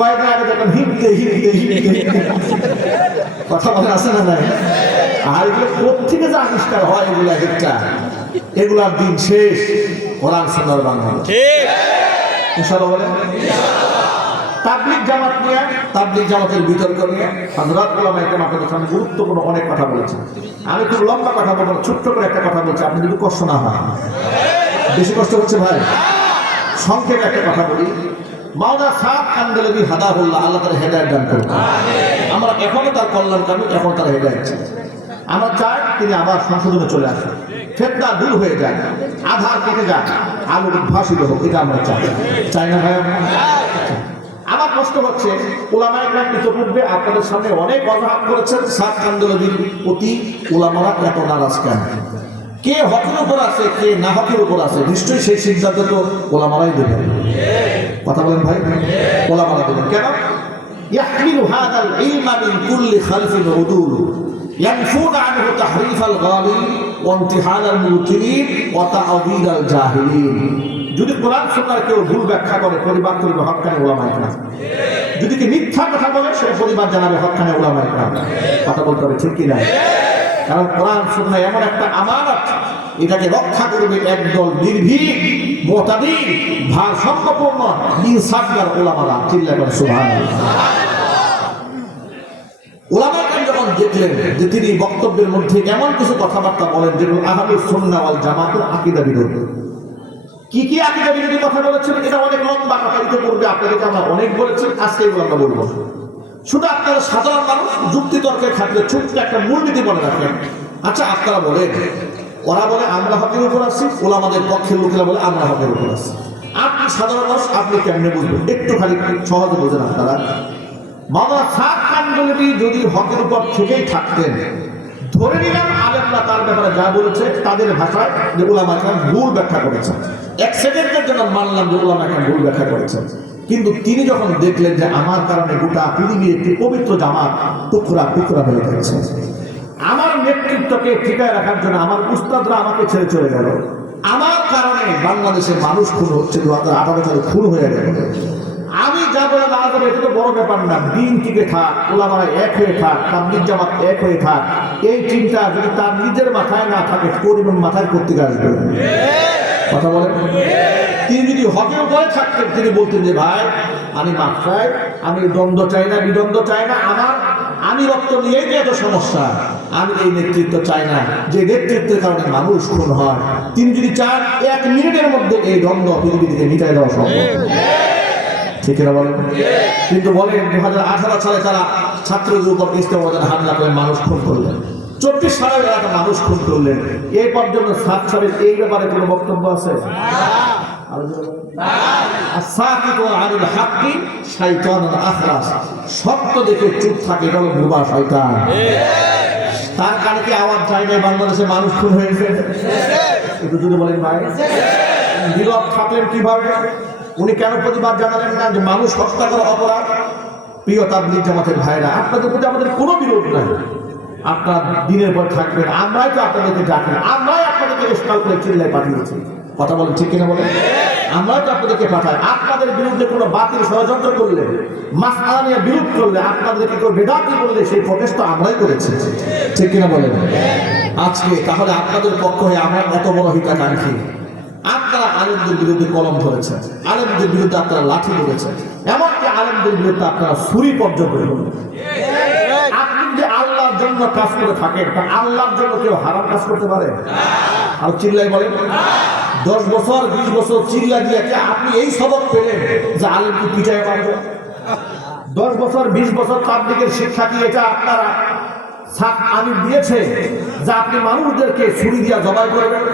কয়েকদিন আগে দেখলাম হিপতে হিপতে হিপতে কথা বলে আসে না নাই? আর এগুলো কোথেকে যে আবিষ্কার হয় এগুলো এক একটা এগুলার দিন শেষ। কোরআন সোনার বাংলা। ঠিক। ইনশাআল্লাহ বলেন তাবলিগ জামাত নিয়ে তাবলিগ জামাতের বিতর্ক নিয়ে হযরত উলামা ইকরাম আপনাদের সামনে গুরুত্বপূর্ণ অনেক কথা বলেছেন। আমি খুব লম্বা কথা বলব ছোট্ট করে একটা কথা বলছি আপনি যদি কষ্ট না হয়। বেশি কষ্ট হচ্ছে ভাই? সংক্ষেপে একটা কথা বলি। মাওনা সাত কান্দেলবি হাদাহুল্লাহ আল্লাহ তার হেদায়েত দান করুন। আমরা এখনও তার কল্যাণ কামি এখন তার হেদায়েত চাই। আমরা চাই তিনি আবার সংশোধনে চলে আসেন। ফেতনা দূর হয়ে যায় আধার কেটে যায় আলো উদ্ভাসিত হোক এটা আমরা চাই। চাই না ভাই? আমার প্রশ্ন হচ্ছে ওলামা একরাম ইতিপূর্বে আপনাদের সামনে অনেক অজুহাত করেছেন সাত কান্দলবির প্রতি ওলামারা এত নারাজ কেন? কে হকের উপর আছে কে না হকের উপর আছে? নিশ্চয়ই সেই সিদ্ধান্ত তো ওলামারাই দেবেন। কথা বলেন ভাই ওলামারা দেবেন কেন يحمل هذا العلم من كل خلف عدول ينفون عنه تحريف الغالين وانتحال المبتلين وتعظيم الجاهلين যদি কোরআন সুন্নাহর কেউ ভুল ব্যাখ্যা করে পরিবার করবে হকানে ওলামা ইকরাম যদি কি মিথ্যা কথা বলে সে পরিবার জানাবে হকানে ওলামা ইকরাম কথা বলতে হবে ঠিক কি না কারণ কোরআন সুন্নাহ এমন একটা আমানত এটাকে রক্ষা করবে একদল নির্ভীক ভারসাম্যপূর্ণ ওলামারা যে তিনি বক্তব্যের মধ্যে এমন কিছু কথাবার্তা বলেন যেগুলো আহলুস সুন্নাহ ওয়াল জামাতের আকীদা বিরোধী। কি কি আকীদা বিরোধী কথা বলেছেন? এটা অনেক লম্বা কথা ইতিপূর্বে আপনাদেরকে আমরা অনেক বলেছি আজকে এগুলো আমরা বলব। শুধু আপনারা সাধারণ মানুষ, যুক্তি তর্কে থাকলে ছোট্ট একটা মূলনীতি মনে রাখেন। আচ্ছা আপনারা বলেন ওরা বলে, আমরা হকের উপর আছি। ওলামাদের পক্ষের লোকেরা বলে, আমরা হকের উপর আছি। আপনি সাধারণ মানুষ, আপনি কেমনে বুঝবেন? একটু খালি সহজে বোঝেন আপনারা। বাবা, সাত কাণ্ডলিপি যদি হকের উপর থেকেই থাকতেন, ধরে নিলাম আলেমরা তার ব্যাপারে যা বলেছে, তাদের ভাষায় যে ওলামা খান ভুল ব্যাখ্যা করেছেন। এক সেকেন্ডের জন্য মানলাম যে ওলামা খান ভুল ব্যাখ্যা করেছেন। কিন্তু তিনি যখন দেখলেন যে আমার কারণে গোটা পৃথিবীর একটি পবিত্র জামাত টুকরা টুকরা হয়ে গেছে নেতৃত্বকে ঠিকায় রাখার জন্য আমার উস্তাদরা আমাকে ছেড়ে চলে গেল। আমার কারণে বাংলাদেশের মানুষ খুন হচ্ছে, দু হাজার আঠারো সালে খুন হয়ে গেল। আমি যা বলে না যাবে এটা তো বড় ব্যাপার না। দিন থেকে থাক, ওলামারা এক হয়ে থাক, তাবলিগ জামাত এক হয়ে থাক। এই চিন্তা যদি তার নিজের মাথায় না থাকে পরিমাণ মাথায় করতে আসবে। কথা বলেন। তিনি যদি হকের উপরে থাকতেন, তিনি বলতেন যে, ভাই, আমি চাই, আমি দ্বন্দ্ব চাই না, বিদ্বন্দ্ব চাই না, আমার, আমি রক্ত নিয়েই এত সমস্যা। আমি এই নেতৃত্ব চাই না। যে নেতৃত্বের কারণে মানুষ খুন হয়, তিনি যদি চান, এক মিনিটের মধ্যে এই দ্বন্দ্ব পৃথিবী থেকে মিটাই দেওয়া সম্ভব। কিন্তু বলেন দু হাজার আঠারো সালে তারা ছাত্রদের উপর ইস্তেমাদের হামলা করে মানুষ খুন করলেন। চব্বিশ সালের এলাকা মানুষ খুন করলেন। এই পর্যন্ত সাত সালের এই ব্যাপারে কোনো বক্তব্য আছে? সত্য দেখে চুপ থাকে, এটা হলো বুবা শয়তান। তার কানে কি আওয়াজ যায় না বাংলাদেশে মানুষ খুন হয়েছে একটু যদি বলেন ভাই। নীরব থাকলেন কীভাবে? উনি কেন প্রতিবাদ জানালেন না যে মানুষ হত্যা করা অপরাধ? প্রিয় তাবলিগ জামাতের ভাইরা, আপনাদের প্রতি আমাদের কোনো বিরোধ নাই। আপনার দিনের পর থাকবেন। আমরাই তো আপনাদেরকে ডাকেন আমরাই আপনাদেরকে ইস্কাল করে চিল্লায় পাঠিয়েছি। কথা বলেন, ঠিক কিনা বলেন? আমরাই তো আপনাদেরকে পাঠাই। আপনাদের বিরুদ্ধে কোনো বাতিল ষড়যন্ত্র করলে মাসআলা নিয়ে বিরোধ করলে, আপনাদেরকে কেউ বেদাতি করলে সেই প্রটেস্ট তো আমরাই করেছি। ঠিক কিনা বলেন? আজকে তাহলে আপনাদের পক্ষ হয়ে আমরা এত বড় হিতাকাঙ্ক্ষী? আপনারা আলেমদের বিরুদ্ধে কলম ধরেছেন। আলেমদের বিরুদ্ধে আপনারা লাঠি ধরেছেন এমনকি আলেমদের বিরুদ্ধে আপনারা ছুরি পর্যন্ত যদি আল্লাহর জন্য কাজ করে থাকেন, তা আল্লাহর জন্য কেউ হারাম কাজ করতে পারে? আর চিল্লাই বলেন। দশ বছর, বিশ বছর চিল্লা দিয়ে কি আপনি এই সবক পেলেন যে আলেমকে পিটায় পারবে? দশ বছর, বিশ বছর তাবলিগের শিক্ষা কি এটা আপনারা আমি দিয়েছে যে আপনি মানুষদেরকে ছুরি দিয়া জবাই করবেন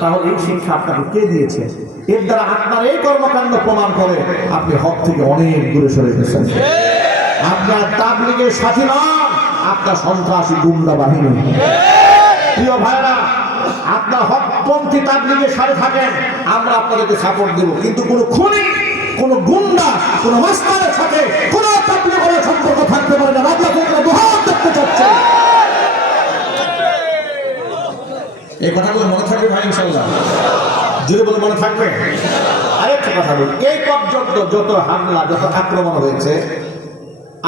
তাহলে এই শিক্ষা আপনাকে কে দিয়েছে? এর দ্বারা আপনার এই কর্মকাণ্ড প্রমাণ করে আপনি হক থেকে অনেক দূরে সরে গেছেন। আপনার তাবলিগের সাথী নন আপনার সন্ত্রাসী গুন্ডা বাহিনী। প্রিয় ভাইরা, আপনার হকপন্থী তাবলিগের সাথে থাকেন, আমরা আপনাদেরকে সাপোর্ট দেব। কিন্তু কোনো খুনি, কোনো গুন্ডা, কোনো মাস্টারের সাথে কোনো তাবলিগের সম্পর্ক থাকতে পারে না। রাজ্য থেকে দুহাত দেখতে চাচ্ছে এই কথাগুলো মনে থাকবে ভাই, ইনশাল্লাহ। যদি বলে মনে থাকবে? আরেকটা কথা বলি। এই পর্যন্ত যত হামলা, যত আক্রমণ হয়েছে,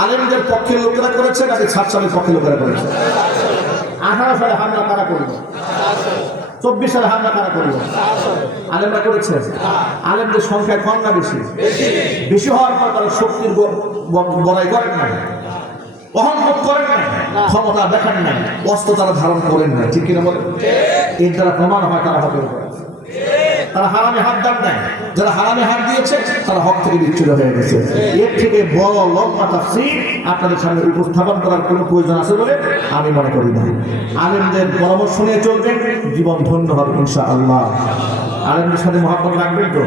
আলেমদের পক্ষে লোকেরা করেছে নাকি ছাত্রের পক্ষে লোকেরা করেছে? আঠারো সালে হামলা কারা করল? চব্বিশ সালে হামলা কারা করল আলেমরা করেছে? আলেমদের সংখ্যা কম না বেশি? বেশি। হওয়ার পর তারা শক্তির বড়াই করেন না অহংবোধ করেন না ক্ষমতা দেখেন না অস্ত্র তারা ধারণ করেন না ঠিক কিনা বলেন? এর দ্বারা প্রমাণ হয় তারা আছে। তারা হারামে হাত দান নেয় যারা হারামে হাত দিয়েছে, তারা হক থেকে বিচ্ছুত হয়ে গেছে। এর থেকে বড় লম্বা তাফসির আপনাদের সামনে উপস্থাপন করার কোনো প্রয়োজন আছে বলে আমি মনে করি না। আলেমদের পরামর্শ নিয়ে চলবেন জীবন ধন্য হবে ইনশা আল্লাহ আলেমদের সাথে মহাপন রাখবেন তো?